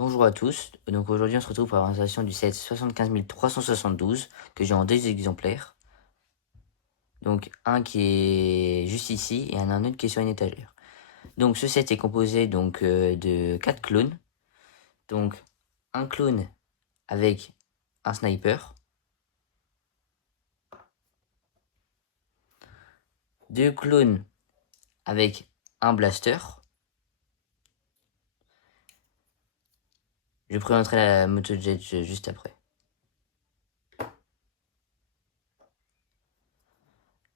Bonjour à tous, donc aujourd'hui on se retrouve pour la présentation du set 75372 que j'ai en deux exemplaires. Donc un qui est juste ici et un autre qui est sur une étagère. Donc ce set est composé de 4 clones. Donc un clone avec un sniper, deux clones avec un blaster. Je présenterai la motojet juste après.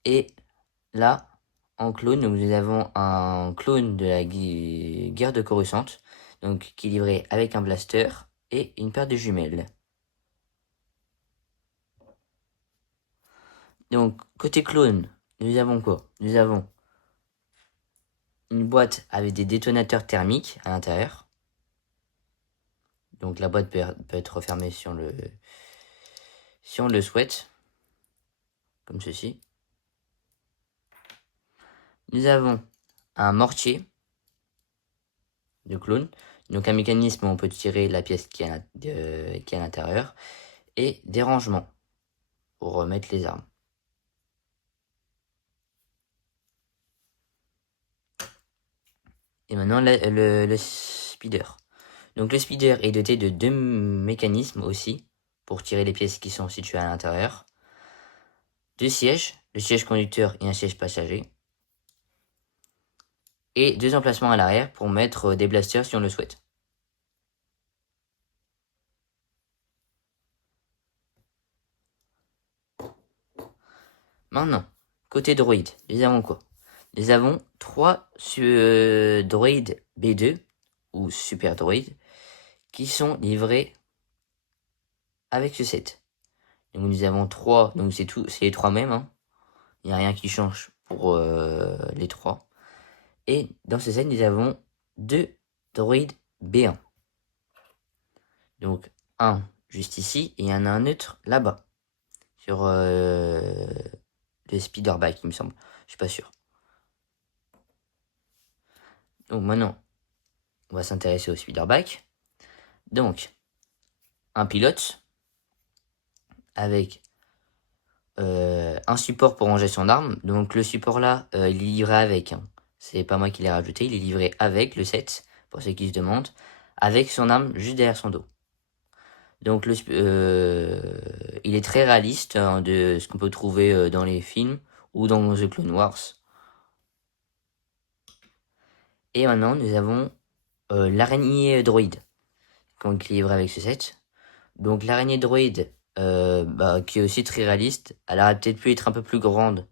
Et là, en clone, donc nous avons un clone de la guerre de Coruscant, donc qui est livré avec un blaster et une paire de jumelles. Donc côté clone, nous avons quoi? Nous avons une boîte avec des détonateurs thermiques à l'intérieur. Donc la boîte peut être refermée si on le souhaite, comme ceci. Nous avons un mortier de clone, donc un mécanisme où on peut tirer la pièce qui est à l'intérieur, et des rangements pour remettre les armes. Et maintenant le speeder. Donc le speeder est doté de deux mécanismes aussi pour tirer les pièces qui sont situées à l'intérieur. Deux sièges, le siège conducteur et un siège passager. Et deux emplacements à l'arrière pour mettre des blasters si on le souhaite. Maintenant, côté droïde, nous avons quoi? Nous avons trois droïdes B2 ou super droïdes qui sont livrés avec ce set. Donc nous avons trois, donc c'est les trois mêmes, hein. Il n'y a rien qui change pour les trois. Et dans ce set, nous avons deux droïdes B1. Donc un juste ici et il y en a un autre là-bas. Sur le speederback, il me semble. Je suis pas sûr. Donc maintenant, on va s'intéresser au speederback. Donc, un pilote avec un support pour ranger son arme. Donc le support là, il est livré avec. Hein. C'est pas moi qui l'ai rajouté, il est livré avec le set, pour ceux qui se demandent, avec son arme juste derrière son dos. Donc il est très réaliste hein, de ce qu'on peut trouver dans les films ou dans The Clone Wars. Et maintenant, nous avons l'araignée droïde, qu'on livre avec ce set. Donc l'araignée droïde, qui est aussi très réaliste, elle aurait peut-être pu être un peu plus grande,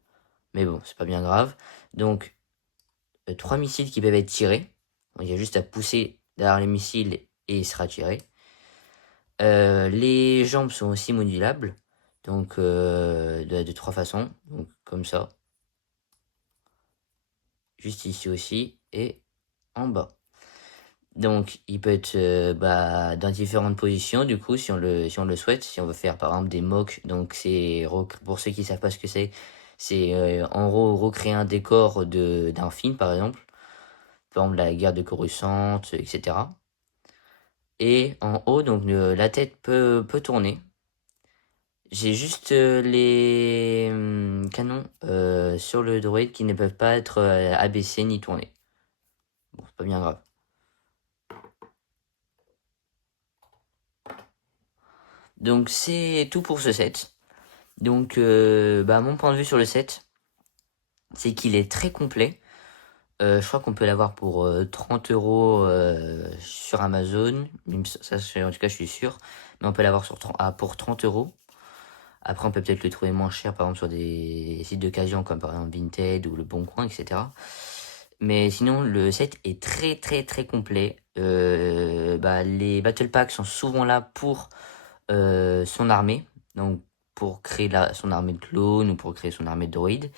mais bon, c'est pas bien grave. Donc, trois missiles qui peuvent être tirés. Donc, il y a juste à pousser derrière les missiles et il sera tiré. Les jambes sont aussi modulables, donc de trois façons, donc comme ça. Juste ici aussi, et en bas. Donc, il peut être dans différentes positions, du coup, si on le souhaite. Si on veut faire, par exemple, des mocks, donc c'est, pour ceux qui savent pas ce que c'est en gros recréer un décor d'un film, par exemple. Par exemple, la guerre de Coruscant, etc. Et en haut, donc, la tête peut tourner. J'ai juste les canons sur le droïde qui ne peuvent pas être abaissés ni tournés. Bon, c'est pas bien grave. Donc c'est tout pour ce set. Donc mon point de vue sur le set, c'est qu'il est très complet. Je crois qu'on peut l'avoir pour 30 € sur Amazon. Ça, en tout cas, je suis sûr. Mais on peut l'avoir pour 30 €. Après, on peut peut-être le trouver moins cher, par exemple, sur des sites d'occasion, comme par exemple Vinted ou Le Bon Coin, etc. Mais sinon, le set est très, très, très complet. Les Battle Packs sont souvent là pour son armée. Donc, pour créer son armée de clones ou pour créer son armée de droïdes.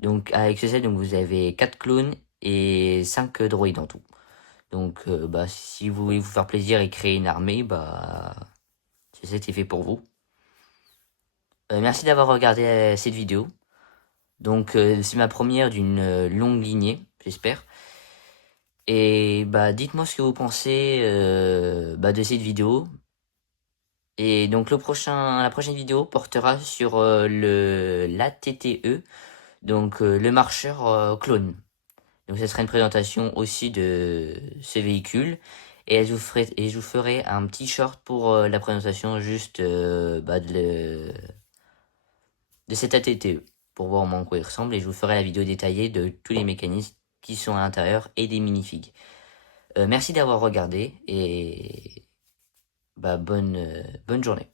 Donc, avec ce set, donc, vous avez 4 clones et 5 droïdes en tout. Donc, si vous voulez vous faire plaisir et créer une armée, ce set est fait pour vous. Merci d'avoir regardé cette vidéo. Donc c'est ma première d'une longue lignée, j'espère. Et bah dites-moi ce que vous pensez de cette vidéo. Et donc la prochaine vidéo portera sur l'ATTE, donc le marcheur clone. Donc ce sera une présentation aussi de ce véhicule. Et je vous ferai un petit short pour la présentation juste de cet ATTE, pour voir au moins à quoi il ressemble. Et je vous ferai la vidéo détaillée de tous les mécanismes qui sont à l'intérieur et des minifigs. Merci d'avoir regardé et bonne journée.